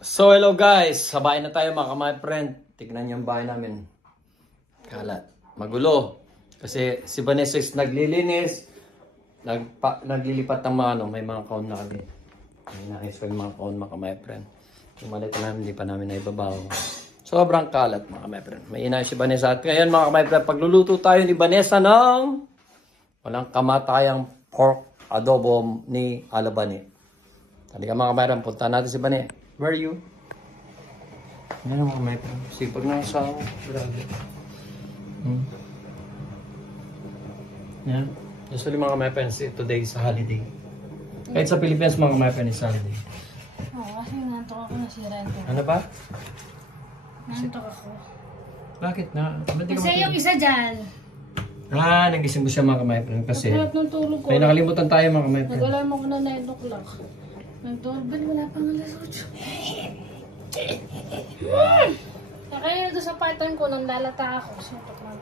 So hello guys, sa bahay na tayo mga my friend. Tignan niyo yung bahay namin. Kalat, magulo. Kasi si Vanessa is naglilinis, naglilipat ng mga may mga kaon na kami. May nais ko yung mga kaon mga my friend. Yung malita namin, hindi pa namin naibabaw. Sobrang kalat mga my friend. May inay si Vanessa. At ngayon mga my friend, pagluluto tayo ni Vanessa ng walang kamatayang pork adobo ni Alabani. Halika mga my friend, punta natin si Vanessa. Where are you? Yan ang mga may friend. Sipag na sa ako. Grabe. Yan. Usually mga my friends, today is a holiday. Kahit sa Pilipinas mga my friends is holiday. Oo, kasi nantok ako nasira ito. Ano ba? Nantok ako. Bakit na? Kasi yung isa dyan. Nagising mo siya mga my friend kasi Nagkalat ng tulog ko. may nakalimutan tayo mga my friend. Nag-alarm ako na 9 o'clock. Nag-doorbell, wala pang alas 8. Kaya doon sa part-time ko, nang lalata ako. Suntok lang.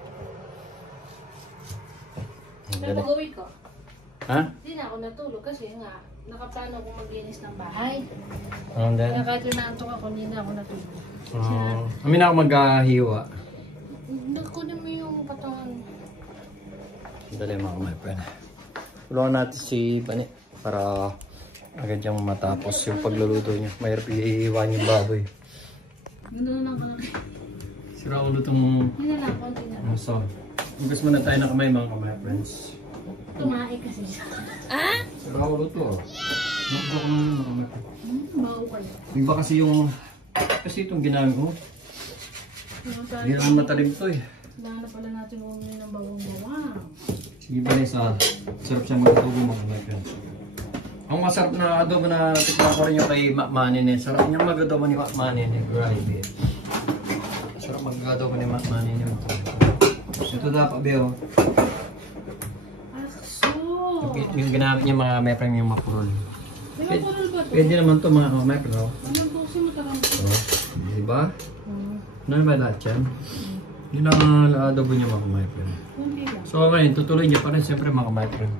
Pero pag-uwi ko, hindi na ako natulog kasi nga, nakaplano akong maglinis ng bahay. Kaya kahit nantok ako, hindi na ako natulog. Amin ako maghahiwa. Kunin mo yung patungan. Dali mga my friend. Tulungan natin si Bani para agad niyang matapos yung pagluluto niya. Mayroon iiwan yung baboy. Yun na lang kalaki. Sira ulo itong Yun na lang, konti na lang. so, hugas muna tayo na kamay mga kamay friends. Tumae kasi siya. Sira ulo to. Nakagawa ko naman mga kamay friends. Bago kayo. Iba kasi itong ginamit ko. Hindi naman matalim to eh. Kailangan na pala natin umuwi ng bawang-bawang. Sige ba sa sarap siya mag-adobo mga kamay friends. Ang masarap na adobo na tikman ko rin yung kay Makmanin eh. Sarap niyang mag-adobo ni Makmanin eh. Grabe. Sarap mag-adobo ni Makmanin yun. Ito dapat Beo. Akso! Yung ginamit niya mga mepeng yung mapurol. May mapurol ba ito? Pwede naman ito mga mepeng. Anong busi mo tarang ito? Diba? Ano ba lahat yan? Yun ang adobo niya mga mepeng. Kunti lang. So ngayon, tutuloy niya pa rin siyempre mga mepeng.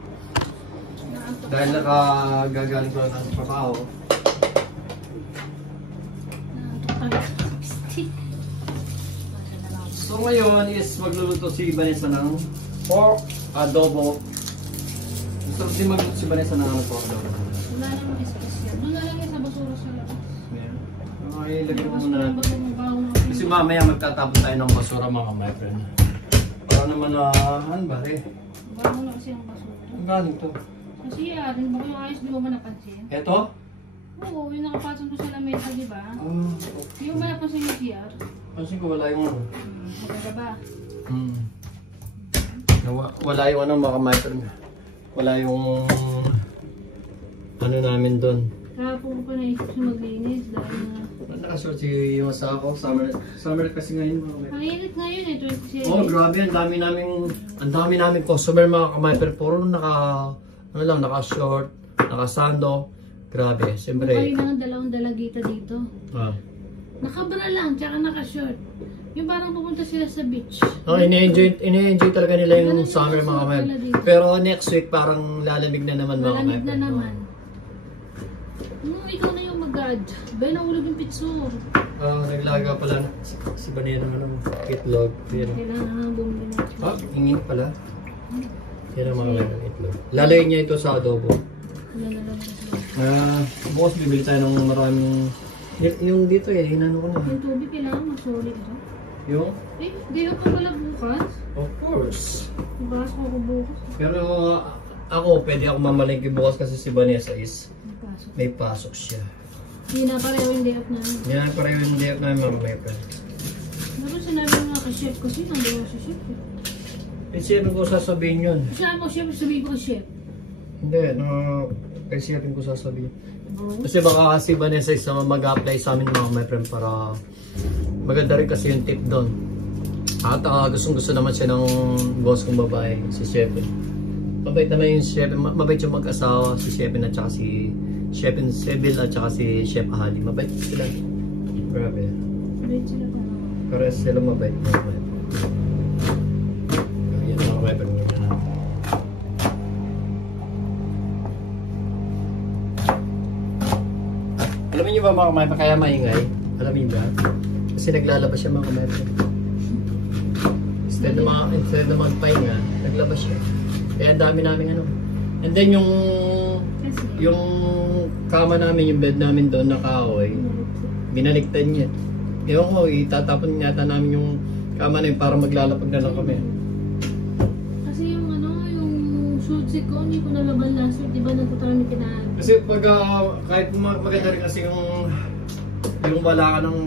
Dahil nakagagaling ko ng trabaho. So ngayon is magluluto si Vanessa ng pork adobo. Gusto din magluto si Vanessa ng pork adobo. Wala namang espresyon. Wala lang yung sa basura sa labas. Okay, lagyan ko muna natin. Kasi mamaya magtatapon tayo ng basura mga my friend. Para naman na, ano ba rin? Bago na kasi ang basura. Ang galing to. Kasi rin ba yung ayos, di mo ba napansin? Eto? Oo, yung nakapasok ko sa lamesa, di ba? Di mo ba napansin yung CR? Pansin ko wala yung ano. Maganda ba? Wala yung ano mga my friend. Wala yung ano namin doon. Kahapon ko naisip siya maglinis dahil na... Nakasort yung asawa ko. Summer kasi ngayon mga my Ang init ngayon eh, 27. Oh, grabe. Ang dami namin customer mga kamay. Pero puro naka-short, naka-sando. Grabe, siyempre. Kayo na ng dalawang dalagita dito. Nakabra lang, tsaka naka-short. Yung parang pupunta sila sa beach. Ini-enjoy talaga nila yung summer mga kamay. Pero next week parang lalamig na naman mga kamay. Lalamig na naman. Ikaw na yung mag-guard. Bay, nahulog yung pitsur. Naglaga pala si Banera ng itlog. Kailangan na bumili na. Ingin pala. Yan ang mga itlog. Lalagay niya ito sa adobo. Bukas bibili tayo ng maraming... Yung dito eh, hinano ko na. Yung tubig kailangan masulit ito. Yung? Di ako pala bukas. Of course. Bukas ako bukas. Pero ako, pwede ako mamalingki bukas kasi si Vanessa is may pasok siya. Hindi na pareho yung day off namin. Hindi na pareho yung day off namin mga mepel. Dapat sinabi mo nga kay chef kasi nandiyo sa chef eh. Eh, sino ko sasabihin yun? Saan mo chef? Sabihin ko chef. Hindi, kay siyapin ko sasabihin. Kasi baka si Vanessa is mag-apply sa amin mga mepel para maganda rin kasi yung tip doon. At gustong-gusto naman siya ng boss kong babae, si chef. Mabait naman yung chef, mabait yung mag-asawa, si chef at saka si Chef Seville at saka si Chef Ali. Mabait sila. Grabe. Mabait sila pa. Pero sila mabait. Yan mga mabait. Alam mo niyo ba mga kamay kaya maingay? Alam niyo ba? Kasi naglalabas siya mga kamay. Instead na magpahinga, naglabas siya. Kaya ang dami namin ano. And then yung kama namin, yung bed namin doon na kahoy, binaliktad niya. Ewan ko, itatapon yata namin yung kama na yun para maglalapag na lang kami. Kasi yung yung suit ko, hindi ko nalaban last week, di ba nagtatami kinahan? Kasi pag kahit maganda rin kasi yung wala ka ng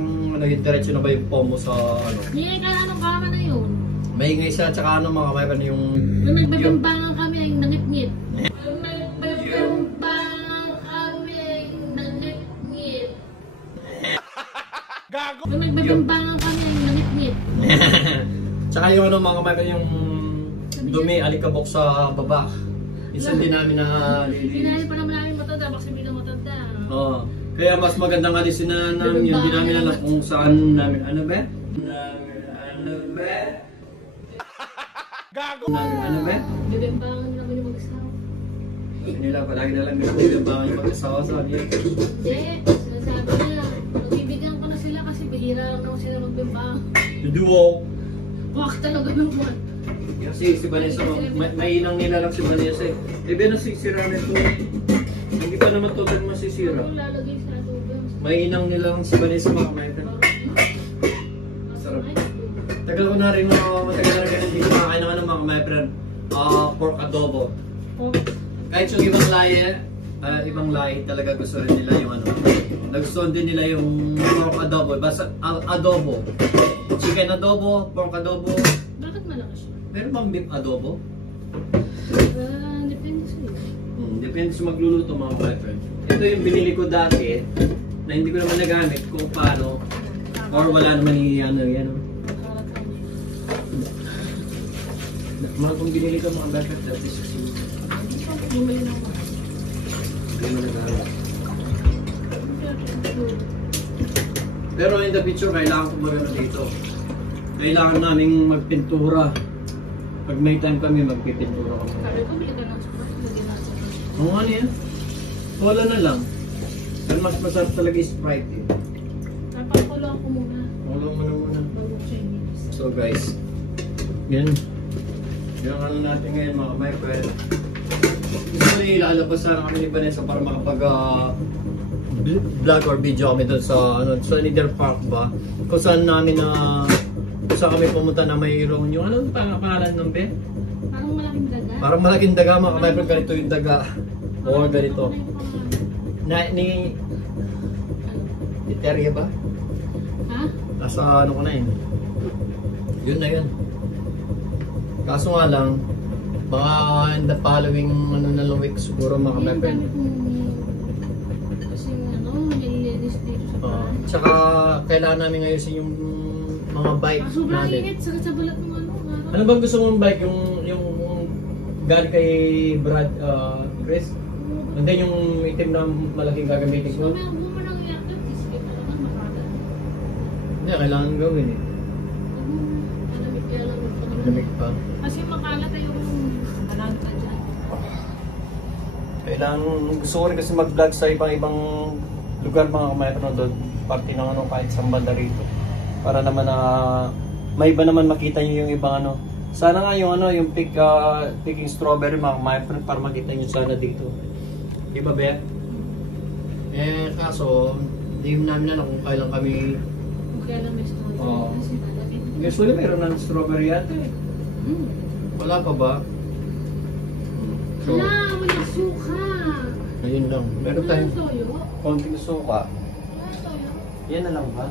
diretso na ba yung pomo sa ano. Hindi, kaya anong kama na yun? Maingay siya, tsaka mga kamay pa na yung... Nung nagbabambangan kami ay nangit-ngit. Nagbabambangan kami ay nangit-ngit. Gago! Nung nagbabambangan kami ay nangit-ngit. Tsaka yung mga kamay pa yung dumi, alikabok sa baba. Minsan din namin na Hinahil pa naman namin matanda, baka sabihin na matanda. Oo. Kaya mas maganda nga din namin yun. Hindi namin alam kung saan namin. Ano ba? Ano ba? Gago! Ano ba? Bibimbangan nila kami mag-asawa. Nila palagi na lang bibimbangan yung mag-asawa sa niya. Hindi, sinasabi niya, magbibigyan ko na sila kasi bihira lang naman sila magbimbang. Duduo. Wak talaga naman. Kasi si Vanessa, mainang nila lang si Vanessa eh. Ebe nasisira na ito. Hindi pa naman total masisira. Ano lalagay sa tubig? Mainang nila lang si Vanessa mga kamay. Sarap. Tagal ko na rin, matagal na rin hindi ko makakain ng mga kamay friend. Pork adobo. Kahit yung ibang lahi talaga gusto rin nila yung ano. Nagustuhan din nila yung pork adobo. Basta adobo. Chicken adobo, pork adobo. Bakit malakas siya? Meron bang beef adobo? Depende sa'yo. Depende sa magluluto mga friend. Ito yung binili ko dati na hindi ko naman nagamit kung paano or wala naman yan. Mga kung binili ko mga backup dati sa susunod. Bumili na ako. Hindi mo nagamit. Pero in the future, kailangan ko magano dito. Kailangan naming magpintura. Pag may time kami, magpipintura kami. Sabi ko, bili ka ng support. Lagyan natin. Ano ano yan? Cola na lang. Pero mas masarap talaga yung Sprite eh. Napakulo ako muna. Cola mo na muna. Bago ko siya inis. So guys, yan. Yung ano natin ngayon mga my friend. Gusto ko ilalabas sana kami ni Vanessa para makapag vlog or video kami doon sa Needle Park ba? Kung saan namin kung saan kami pumunta na mayroon yung ano pangalan ng be? Parang malaking daga. Parang malaking daga mga my friend, ganito yung daga. O ganito. Ni Iteria ba? Ha? Nasa ano ko na yun. Yun na yun. Kaso nga lang, baka in the following na lang week siguro mga Yung kamay. dami kong kasi nililinis dito sa bahay. Tsaka kailangan namin ayusin yung mga bike Sobrang natin. init. Sakit sa balat ng ano. Ano bang gusto mong bike? Yung galing kay Brad, Chris? And then yung itim na malaking gagamitin ko? Mamaya mo nang i-active. Sige pa naman makada. Hindi, kailangan gawin eh. Malamig kaya lang. Lamig pa. Kasi makalat ay yung malagta dyan. Kailangan, gusto ko rin kasi mag-vlog sa ibang lugar mga kamayatro doon. Party ng ano kahit sa banda rito. Para naman may iba naman makita nyo yung ibang ano. Sana nga yung yung picking strawberry mga kamayatro para makita nyo sana dito. Di ba be? Kaso, hindi namin alam kung kailan kami. Kung kailan may strawberry. Oo. Kasi malamig. Usually mayroon ng strawberry yata eh. Wala pa ba? So, Hala, wala suka. ayun lang. Meron Wala tayong toyo. konting suka. Wala toyo. Yan na lang ba?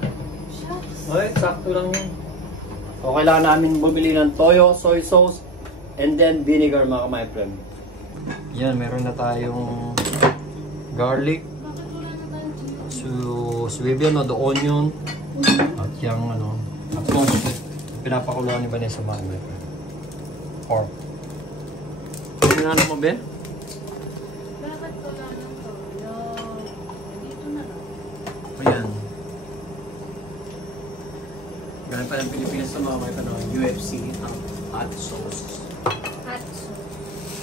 Shucks. Okay, sakto lang yun. So, kailangan namin bumili ng toyo, soy sauce, and then vinegar mga my friend. Yan, meron na tayong garlic, Bakit wala na tayong chili? suwibian o the onion, at yung at course, pinapakuluan ni Vanessa mga my friend. Pork. Ano mo, Ben? Bakit wala ng toyo? Dito na lang. Ayan. Ganun pa ng Pilipinas sa mga may UFC, hot sauce. Hot sauce.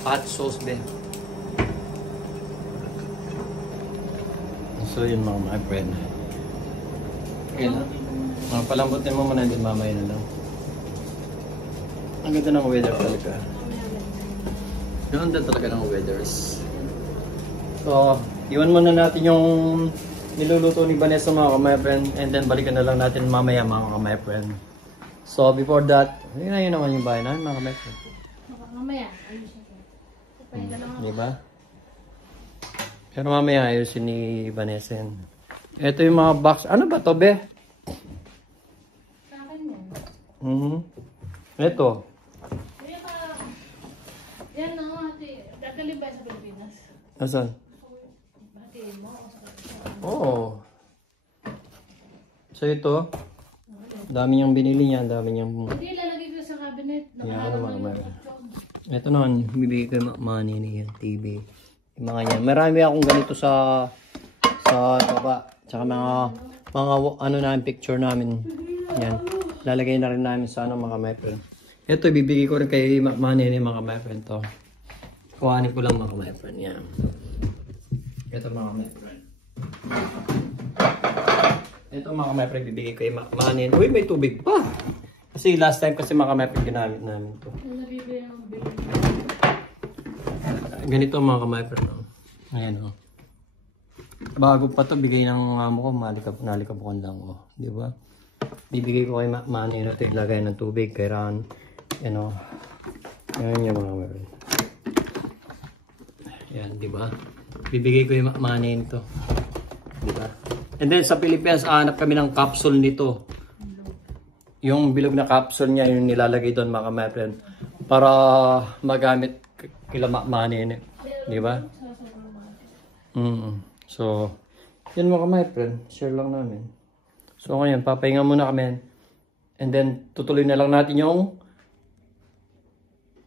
Hot sauce, Ben. So yun mga my friend. Okay lang. Palambutin mo muna din mamaya na lang. Ang ganda ng weather talaga. Ganda talaga ng weathers. So, iwan muna natin yung niluluto ni Vanessa mga my friend. And then balikan na lang natin mamaya mga my friend. So, before that, yun naman yung bahay namin mga my friend. Mamaya, ayusin ko. Papahinga lang ako. Diba? Pero mamaya ayusin ni Vanessa yan. Ito yung mga box. Ano ba to, be? Sa akin yan. Ito. Kaya ka, yan na ate. Dagalibay sa Pilipinas. Asan? Batiin mo ako sa Oo. So ito. Dami niyang binili niya. Dami niyang... Hindi, lalagay ko sa cabinet. Yan, ano mga mga. Ito naman, bibigay ko yung money niya, TV. Yung mga yan. Marami akong ganito sa baba. Tsaka mga ano namin, picture namin. Yan. Lalagay na rin namin sa ano, mga my friend. Ito, bibigay ko rin kay money ni mga my friend to. Kuhanin ko lang mga my friend. Yan. Ito mga my friend. Ito mga my friend, bibigay ko kay money. Uy, may tubig pa! Kasi last time kasi mga my friend, ginamit namin to. Nabibili ng bill. Ganito mga kamay-friend. Ayan o. Bago pa to bigay ng amo ko, nalikabukan lang o. Di ba? Bibigay ko kay Manny na ito, ilagay ng tubig, kay Ran. Yan o. Yan yung mga kamay-friend. Yan, di ba? Bibigay ko yung Manny nito. Di ba? And then sa Pilipinas, hanap kami ng capsule nito. Yung bilog na capsule niya, yung nilalagay doon mga kamay-friend. Para magamit kila Manny, di ba? So, yun mga my friend, share lang namin. So ngayon, papahinga muna kami. And then, tutuloy na lang natin yung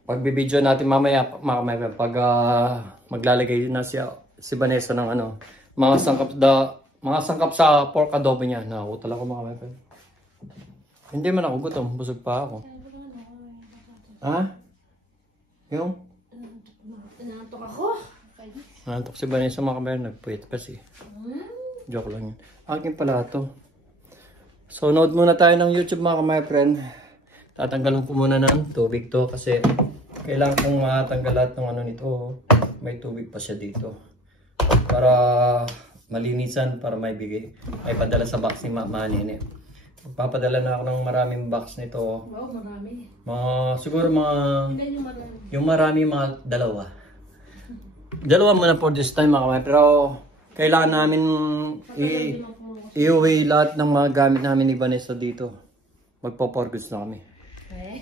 pagbibideo natin mamaya, mga my friend, pag maglalagay na si Vanessa ng ano, mga sangkap sa pork adobo niya. Nakutal ako mga my friend. Hindi man ako gutom, busog pa ako. Ha? Yung? Nanantok ako. Nanantok si Vanessa mga kamay, nagpuwit kasi. Joke lang yun. Akin pala ito. So, nood muna tayo ng YouTube mga kamay friend. Tatanggalan ko muna ng tubig to kasi kailangan kong matanggal lahat ng ano nito. May tubig pa siya dito. Para malinisan, para may bigay. May padala sa box ni Manny. Magpapadala na ako ng maraming box nito. Wow, marami. Siguro mga... Ilan yung marami? Yung marami, mga dalawa. Dalawa muna for this time mga kamay. Pero kailangan namin i-uwi lahat ng mga gamit namin ni Vanessa dito. Magpo-porgus na kami. Eh?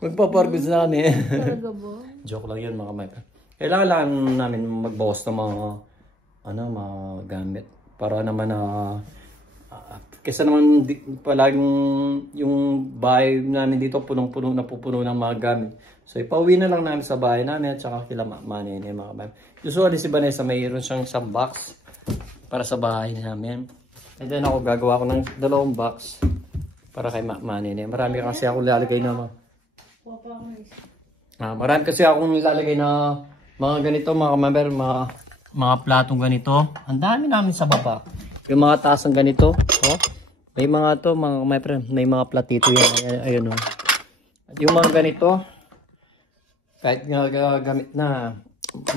Magpo-porgus na kami. Talaga ba? Joke lang yun mga kamay. Kailangan lang namin magbawas ng mga gamit. Para naman kaysa naman palaging yung bahay namin dito punong-puno ng mga gamit. So ipauwi na lang namin sa bahay namin at saka kila Manny mga kamay. Usually si Vanessa mayroon siyang isang box para sa bahay namin. And then ako gagawa ko ng 2 box para kay Manny. Marami kasi ako nilalagay na marami kasi akong nilalagay na mga ganito mga kamay, mga platong ganito. Ang dami namin sa baba. Yung mga tasang ganito, oh. May mga to, my friend, may mga platito yan. Ayun, oh. Yung mga ganito, kahit nga gamit na,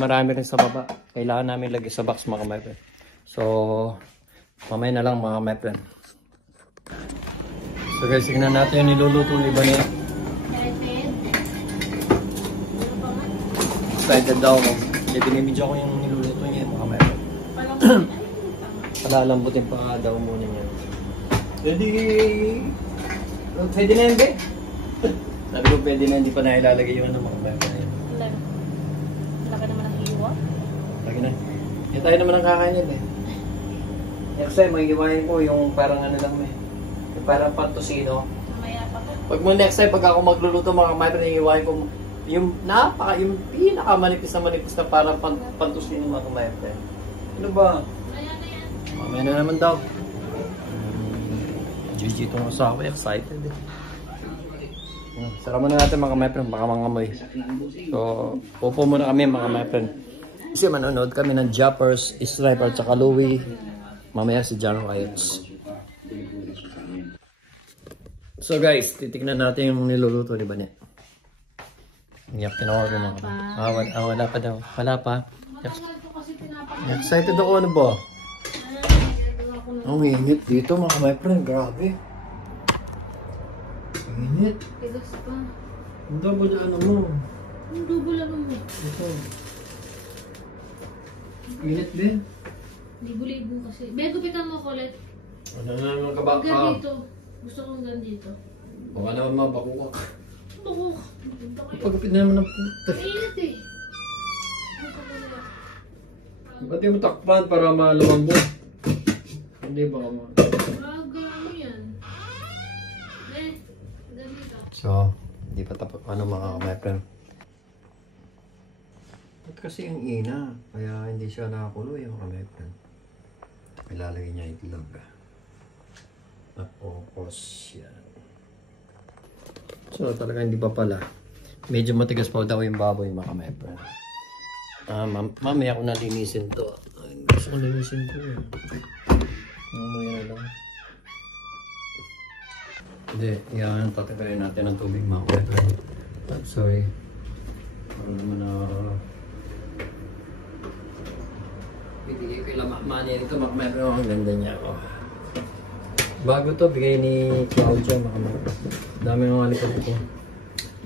marami rin sa baba. Kailangan namin lagay sa box, mga my friend. So, mamaya na lang, mga my friend. So guys, tignan natin yung niluluto ni Vanessa. Excited daw ako. Kasi binibidyo ko yung niluluto niya, mga my friend. Palalambutin pa daw muna niya. Pwede na yan, be? Sabi ko pwede na, hindi pa na ilalagay yung mga bata na yun. Laki naman ang hiwa. Lagi na. Hindi tayo naman ang kakain yun, eh. Next time, may iwain ko yung parang ano lang, eh. Yung parang pantusino. Mamaya pa ko. Pag mo next time, pag ako magluluto mga kamay, iwain ko yung pinakamanipis na parang pantusino mga kamay. Ano ba? Mamaya na naman daw. GG itong asawa, excited eh. Sara muna natin mga kamay friend, baka mangamoy. So, upo muna kami mga kamay friend. Kasi manonood kami ng Joppers, Striper, at saka Louie. Mamaya si John Riots. So guys, titignan natin yung niluluto ni Banet. Iyak, tinawag ko mga. Wala pa daw. Wala pa. Excited ako, ano ba? Ang init dito mga my friend, grabe. Init. Tigas pa. Ang double na ano mo. Ang double ano mo? Ito. Init din. Libo-libo kasi. Bego, pitan mo kulit. Ano na naman ka ba? Hanggang dito. Gusto kong ganito. Baka naman mabakukak. Bako. Pagkapit na naman ng puta. Mainit eh. Ba't yung takpan para malumambot? Hindi ba mo? Ano yan? Ganito. So, hindi pa tapos. Ano mga my friend? Ba't kasi yung ina? Kaya hindi siya nakakulo yung my friend. Ilalagay niya itlog. Tapos yan. So talaga hindi pa pala. Medyo matigas pa daw yung baboy mga my friend. Mamaya ko na linisin to. Ay, gusto ko linisin to eh. Mamaya na lang. Hindi, yan. Tatagayin natin ang tubig mga my friend. Sorry. Para naman na... Bibigay ko yung money nito mga my friend. Ang ganda niya. Oh. Bago to, bigay ni Claudia mga my friend. Dami ng alipad ko.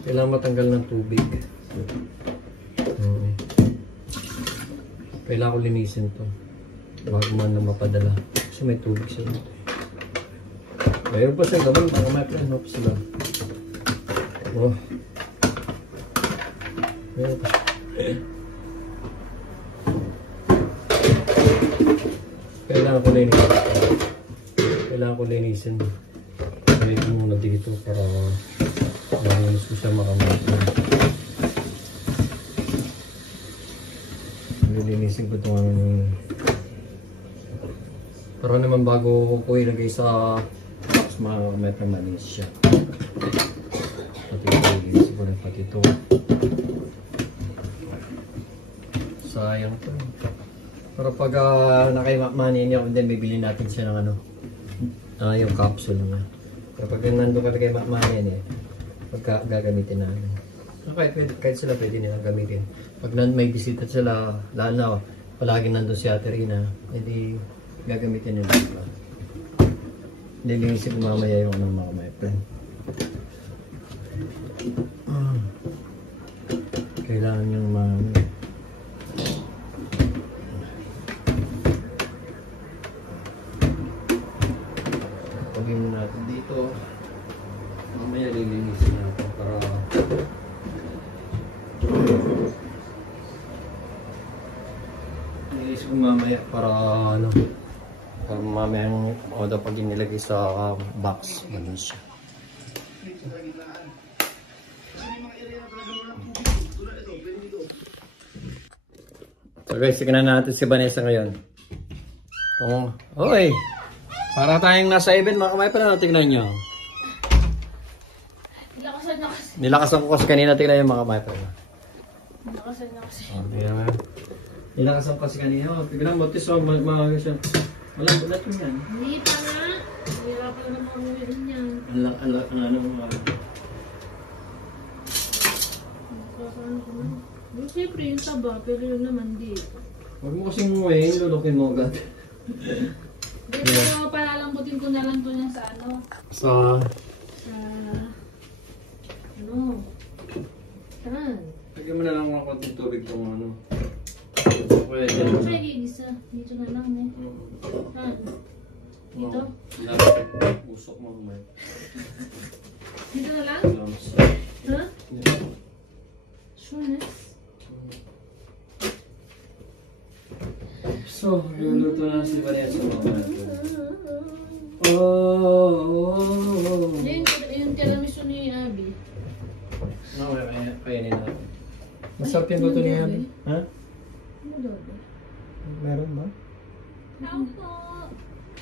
Kailangan matanggal ng tubig. Kailangan ko linisin to bago man na mapadala kasi may tubig siya. Mayroon pa siya gawin para may plan sila. Oh. Mayroon pa. Kailangan ko linisin. Kaya ko muna dito para malinis ko siya makamit. Linisin ko itong para naman bago ko ilagay sa box malinis siya. Pati ito, linisin ko rin pati ito. Sayang to. Pero pag nakaimakmanin niya, then bibili natin siya ng ano, yung capsule na. Pero pag nandun ka kay makmanin pagka gagamitin namin. Kahit sila pwede nilang gamitin. Pag may bisita sila, lalo na palagi nandun si Ate Rina, hindi gagamitin nila. Lilinisin ko mamaya yung mga my friend. Kailangan yung pagin mo natin dito. Mamaya lilinisin natin para nilis ko mamaya para ano, para mamaya yung oda pag inilagay sa box ganun siya. So guys, tignan natin si Vanessa ngayon. Oy, para tayong nasa event mga kamay pa na tignan nyo. Nilakasan ko kasi kanina, tignan yung mga kamay pa. Nilakasan na kasi. Nilakasan ko kasi kanina. Tignan mo, tiso, mga siya. Walang bulat mo yan. Hindi pa nga. Wala pa naman mga ulit niyan. Ano mga... Siyempre yung taba, pero yun naman di. Huwag mo kasing muwain, lulukin mo agad. Dito palalambutin ko na lang to niya sa ano. Sa... ano? Saan? Lagyan mo na lang mga konting tubig itong ano. Pwede. Pwede gigisa. Dito na lang eh. Saan? Dito? Usok mo naman. Dito na lang? Ha? Sure na? So, luluto na si Vanessa mga Yung tiramisu ni Abby. Kaya nila. Masarap yung luto ni Abby. Ha? Ano doon? Meron ba?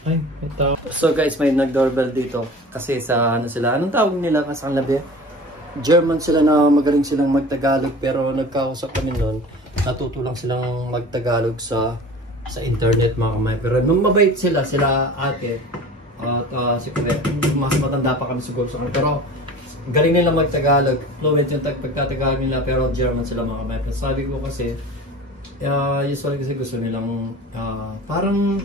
Ay, ito. So guys, may nag-doorbell dito. Kasi sa ano sila, anong tawag nila sa kanabi? German sila na magaling silang magtagalog pero nagkausap kami noon. natuto lang silang magtagalog sa internet mga kamay. Pero mabait sila ate at si Kuya. Mas matanda pa kami siguro sa kanila. Pero galing nila magtagalog. Fluent yung pagtatagalog nila pero German sila mga kamay. Pero sabi ko kasi usually kasi gusto nilang parang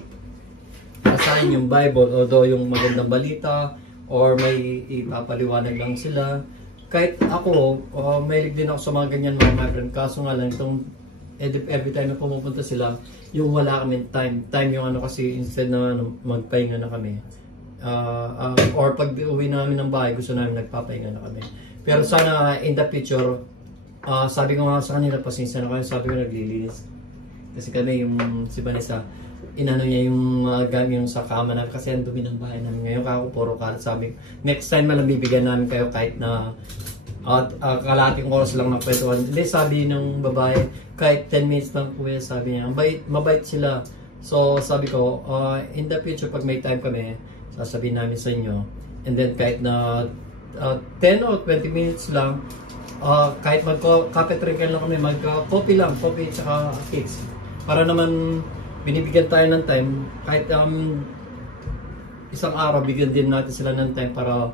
asahin yung Bible although yung magandang balita or may ipapaliwanag lang sila. Kahit ako, mahilig din ako sa mga ganyan mga my friend. Kaso nga lang, itong every time na pumupunta sila, yung wala kami time yung kasi instead na magpahinga na kami. Or pag uwi namin ng bahay, gusto namin nagpapahinga na kami. Pero sana in the future, sabi ko nga sa kanila, pasensya na kayo, sabi ko naglilinis. Kasi kami yung si Vanessa, inano niya yung gamit yung sa kama namin kasi ang dumi ng bahay namin. Ngayon kako puro kalat. Sabi, next time malang bibigyan namin kayo kahit na kalating oras lang ng kwentuhan. Hindi, sabi ng babae, kahit 10 minutes lang kuya, sabi niya, mabait sila. So sabi ko, in the future pag may time kami, sasabihin namin sa inyo. And then kahit na 10 or 20 minutes lang, kahit mag-coffee drinker lang kami, mag-coffee lang, coffee at saka cakes. Para naman binibigyan tayo ng time, kahit isang araw, bigyan din natin sila ng time para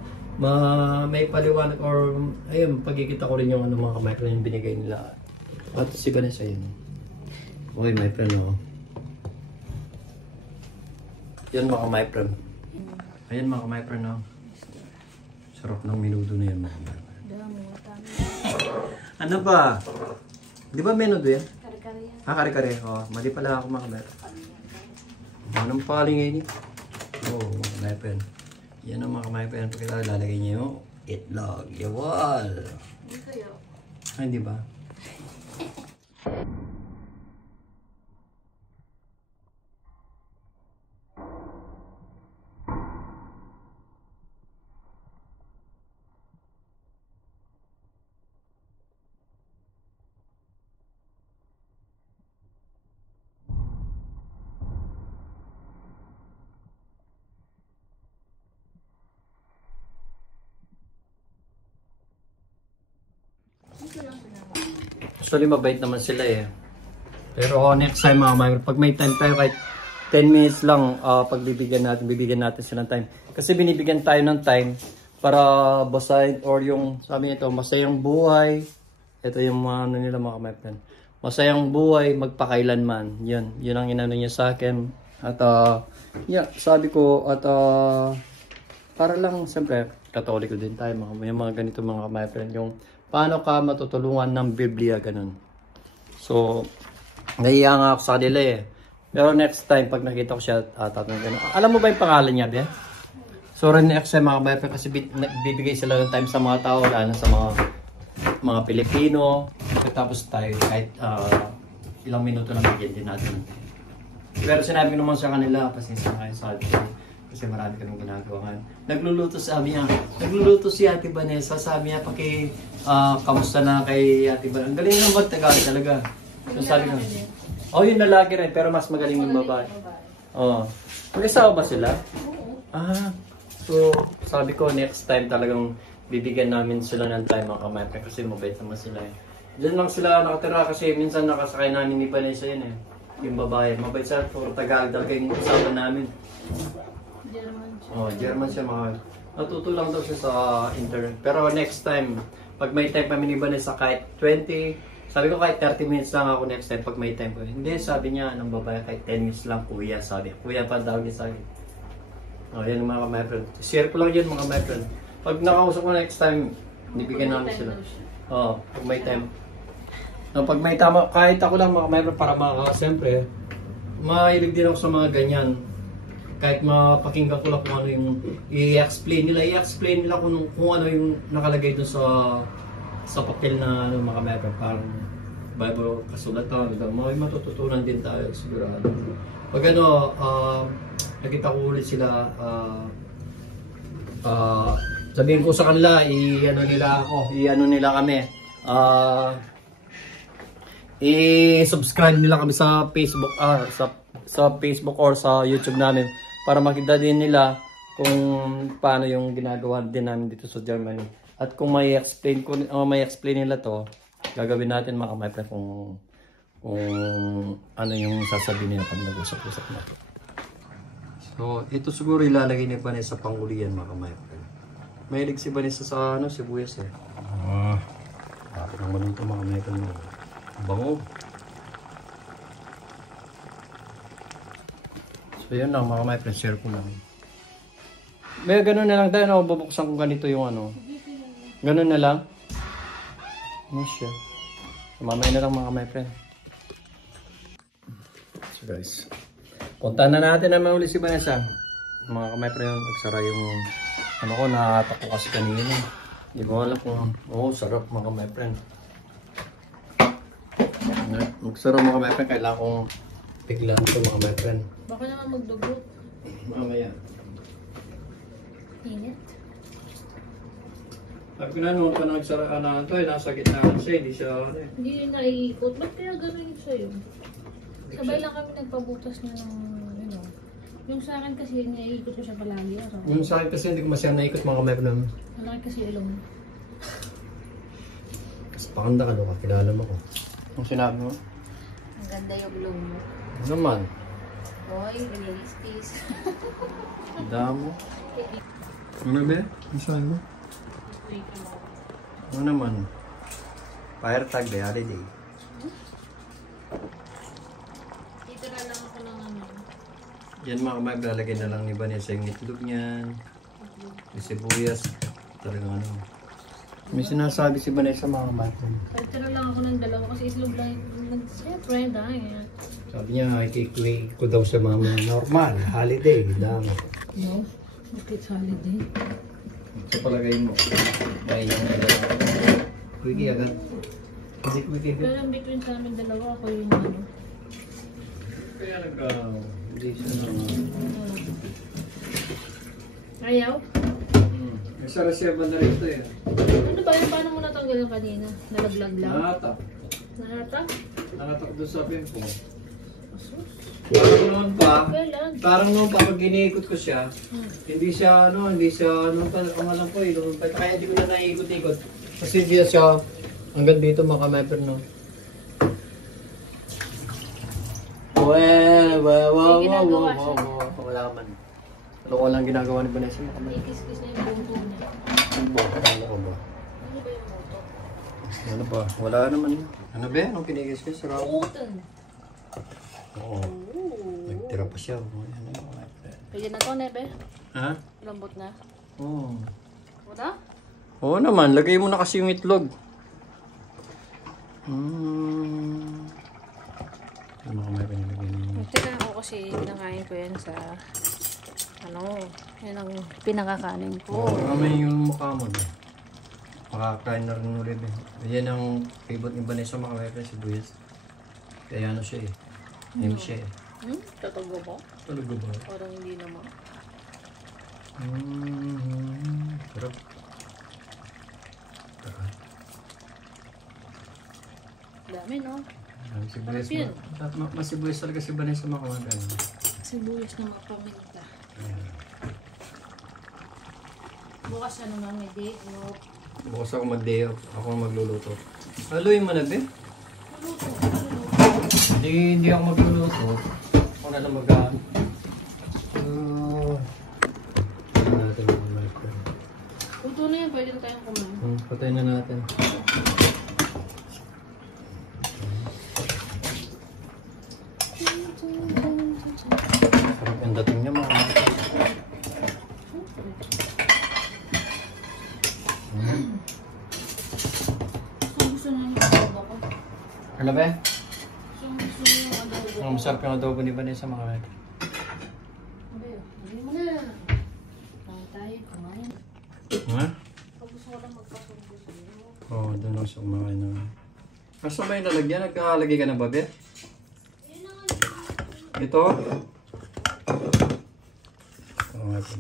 may paliwanag or ayun, pagkikita ko rin yung mga kamay yung binigay nila. At si Vanessa yun. Okay, my friend, yan mga my friend. Ayan mga my friend, sarap ng minuto na yan mga my friend. Ano ba? Di ba minuto yan? Kare-kare. Mali pala ako mga my friend. Anong paling ngayon eh? Mga my friend. Yan ang mga my friend. Pagkita lalagay niyo yung itlog. Yawal! Hindi kayo. Hindi ba? Actually, mabait naman sila eh. Pero next time mga my, pag may time tayo kahit 10 minutes lang, bibigyan natin sila ng time. Kasi binibigyan tayo ng time para basahin or yung, sabi nito, masayang buhay. Ito yung mga ano nila mga my friend. Masayang buhay, magpakailanman. Yun ang inano niya sa akin. At yeah, sabi ko, at para lang, siyempre, Katoliko din tayo, may mga ganito mga my friend, yung paano ka matutulungan ng Biblia, ganun. So, nahiya nga ako sa kanila eh. Pero next time, pag nakita ko siya, tatanong ganun. Alam mo ba yung pangalan niya, Be? So, next time mga my friend, kasi bibigay sila ng time sa mga tao, lalo sa mga Pilipino. Tapos tayo, kahit ilang minuto lang bigyan din natin. Pero sinabi ko naman sa kanila, pasensya na kayo sa atin. Kasi marami kami ginagawa. Nagluluto si Ate Vanessa. Sabi niya, kamusta na kay Ate Vanessa. Ang galing ng magtagal talaga. So, sabi ko, yun lalaki rin, pero mas magaling yung babae. Mag-asawa ba sila? So, sabi ko, next time talagang bibigyan namin sila ng time mga kamay. Kasi mabait naman sila eh. Diyan lang sila nakatira kasi minsan nakasakay namin ni Vanessa yun eh. Yung babae. Mabait siya, puro Tagalog talaga yung kasama namin. German siya mga. Natuto lang daw siya sa internet. Pero next time, pag may time kami ni Vanessa kahit 20, sabi ko kahit 30 minutes lang ako next time pag may time ko. Hindi, sabi niya, ng babae kahit 10 minutes lang, kuya, sabi. Kuya pa daw niya sa akin. Yan mga my friend. Share ko lang yun mga my friend. Pag nakausap ko next time, nibigyan namin sila. Pag may time. Pag may tama, kahit ako lang mga my friend para siyempre, mahilig din ako sa mga ganyan. Kahit mapakinggan ko lang kung ano yung i-explain nila kung ano yung nakalagay doon sa papel na mga meron, parang Bible kasulatan, may matututunan din tayo sigurado. Pag nakita ko ulit sila, sabihin ko sa kanila, i-ano nila kami, i-subscribe nila kami sa Facebook, sa Facebook or sa YouTube namin para makita din nila kung paano yung ginagawa din namin dito sa Germany. At kung may explain nila to, gagawin natin mga my friend kung ano yung sasabihin nila pag nag-usap-usap na. So, ito siguro ilalagay ni Vanessa sa pangulian mga ka-my-friend. Mahilig si Vanessa sa sibuyas eh. Bakit naman ito mga ka-my-friend mo? Bango. So, yun lang mga ka-my-friend. Share ko lang. May ganun na lang tayo na bubuksan ko ganito yung ganun na lang. Ano siya? Mamaya na lang mga ka-my-friend. So guys. Punta na natin naman ulit si Vanessa. Mga ka-my-friend, nagsara yung nakatak ko kasi kanina. Hindi ko alam kung, sarap mga ka-my-friend. Magsara mga ka-my-friend, kailangan kong biglaan ito mga ka-my-friend. Baka naman magdugot. Mamaya. Init. Pag pinanood ka na nagsara na ito, nasa gitna siya, hindi siya Hindi naiikot. Ba't kaya gano'n yun sa'yo? Sabay lang kami nagpabutas na ng, yung sa akin kasi naiikot ko siya palagi. Yung sa akin kasi hindi ko masyadong naikot mga ka-my-friend. Malaki kasi ilong. Kasi pakanda ka doon, kilala mo ko. Ang sinabi mo? Ang ganda yung ilong mo. Ano naman? Hoy, realistis. Damo. Ano ba? Ang sabi mo? Ano naman? Fire tag day, holiday. Dito na lang ako ng Yan mga kamay, lalagay na lang ni Vanessa yung itlog niyan. Yung sibuyas. Talagang may sinasabi si Vanessa mga kamay. Dito na lang ako ng dalawa kasi islog lang. Siyempre, dahil. Sabi niya, ikikway ko daw sa mga normal, holiday, damo. No? Bakit holiday? Sa palagay mo, may yung quickie agad. Kasi quickie. Pero ang between sa amin dalawa, ako yung Kaya hindi siya Ayaw? May sa reserva na rin ito eh. Ano ba yun? Paano mo natanggalan kanina? Nalaglag lang? Nanatak. Nanatak? Nanatak doon sa pimpo. Asus? Parang noon pa, Kailan? pag giniikot ko siya, hindi siya ang alam ko noon pa, kaya hindi ko na naiikot-ikot. Kasi hindi siya, hanggang dito makameper no. Wow, wala ka man. Ano ko lang ginagawa ni Vanessa makameper. Ikis-kis na yung buto niya. Ano ba? Ano ba yung buto? Ano ba? Wala naman. Ano ba? Anong kinikis-kis? Utan. Oo. Nagtira pa siya. Pwede na to, Nebe? Ha? Lambot na. Oo. Wala? Oo naman, lagay mo na kasi yung itlog. Ano ka may pinilagay niyo? Ito na ako kasi pinakain ko yan sa yan ang pinakakanin ko. Oo, may yung mukha mo. Makakain na rin ulit eh. Yan ang favorite ni Vanessa makakaya si Buyas. Kaya siya eh. siya eh. Tatago ba? Talaga ba? Parang hindi naman. Sarap. Dami, no? Sibuyas mo. Mas sibuyas talaga si Vanessa makakaya. Sibuyas na mapaminta. Bukas na naman may date, no? Bukas ako mag-day off. Ako ang magluluto. Haluin mo na, be? Maluto. Hindi ako magluluto. Ako na lang mag-ano. Natin ang microphone. Luto na yan, pwede na tayong kumain. Patay na natin. Sarap yung dating niya mga. Gusto na yung adobo ko. Ano ba? Gusto na yung adobo ko. Ang masarap yung adobo ni Vanessa mga kapatid. Hindi mo na. Kain tayo, kumain. Ha? Pag gusto ko lang magpasundo sa iyo. Oo, doon ako sa kumakain na. Kaso ba yung lalagyan? Nagkakalagay ka na ba, be? Ito? Oo nga po.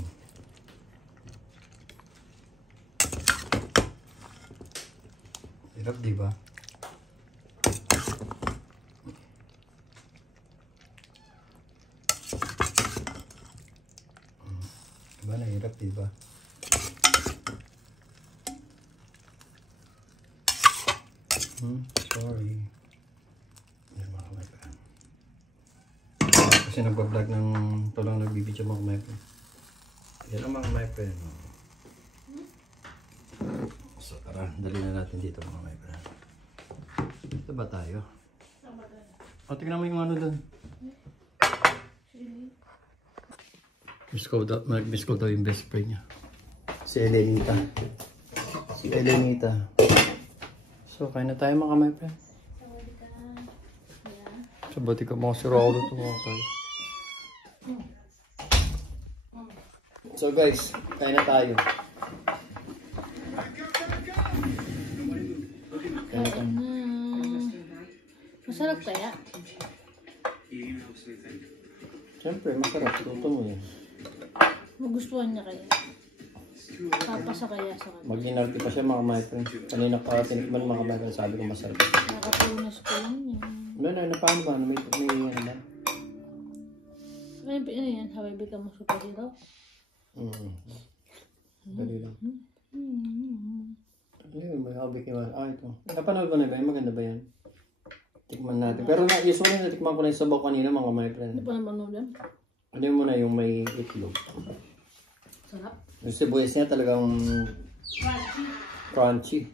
Hirap, di ba? Diba, nahirap, di ba? Sorry. kasi nagbablog ng ito lang nagbibideo mga my friend. Yan ang mga my friend. So tara, dali na natin dito mga my friend. Dito ba tayo? O, tingnan mo yung ano doon. Miss ko daw yung best friend niya. Si Elenita. Si Elenita. So, kain na tayo mga my friend. Sabati ka mga sirado ito mga tayo. So guys, kain na tayo. Kain na. Masarap kaya? Siyempre, masarap. Luto mo yan. Magustuhan niya kaya? Papasa kaya sa kanya? Mag-inarte pa siya mga my friend. Kanina pa tinikman mga my friend. Sabi ko masarap. Nakatunas ko lang yan. Ano, paano ba? May ano ba? Ano yan? How I Become a Superhero? Dali lang. May hobby kayo. Ito. Napanood ko na ba? Maganda ba yan? Tikman natin. Pero usually natikman ko na yung sabaw kanina mga my friend. Hindi pa naman yan. Ano mo na yung may itlog? Sarap. Yung sibuyas niya talagang crunchy.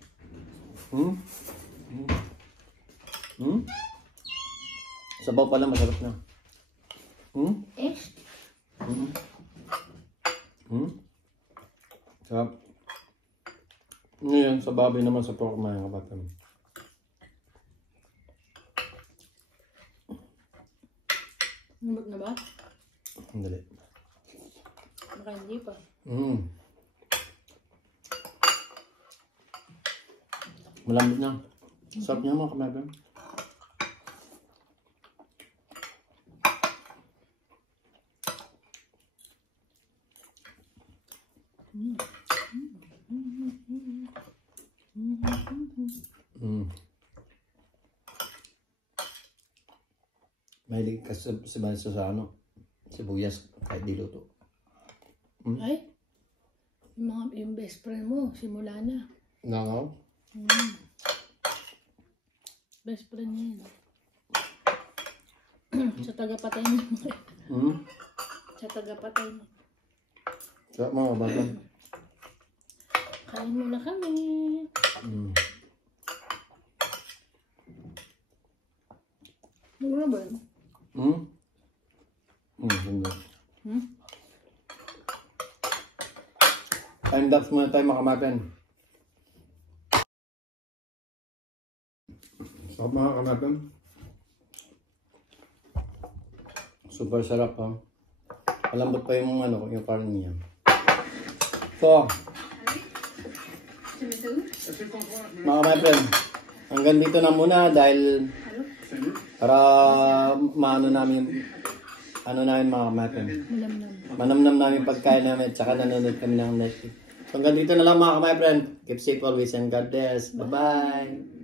Sabaw pala masarap na. Sarap. Ngayon, sa baboy naman sa pork mga kapatid. Nabot na ba? Dali. Baka hindi pa. Malambot na. Sarap niya mga kapatid. Mahilig ka sa ano, sibuyas kahit diluto. Ay, yung best friend mo, simula na. No? Best friend niya yan. Sa tagapatay niya. Sa tagapatay niya. Sarap mga kapatid. Kain muna kami. Ano na ba yun? Ganda. Time lapse muna tayo mga kapatid. Sarap mga kapatid. Super sarap ha. Malambot pa yung ano, yung karne niya. So, mga kapatid, hanggang dito na muna dahil para maano namin mga kapatid. Manamnam namin pagkain namin at saka nanonood kami ng Netflix. So hanggang dito na lang mga kapatid. Keep safe always and God bless. Bye-bye.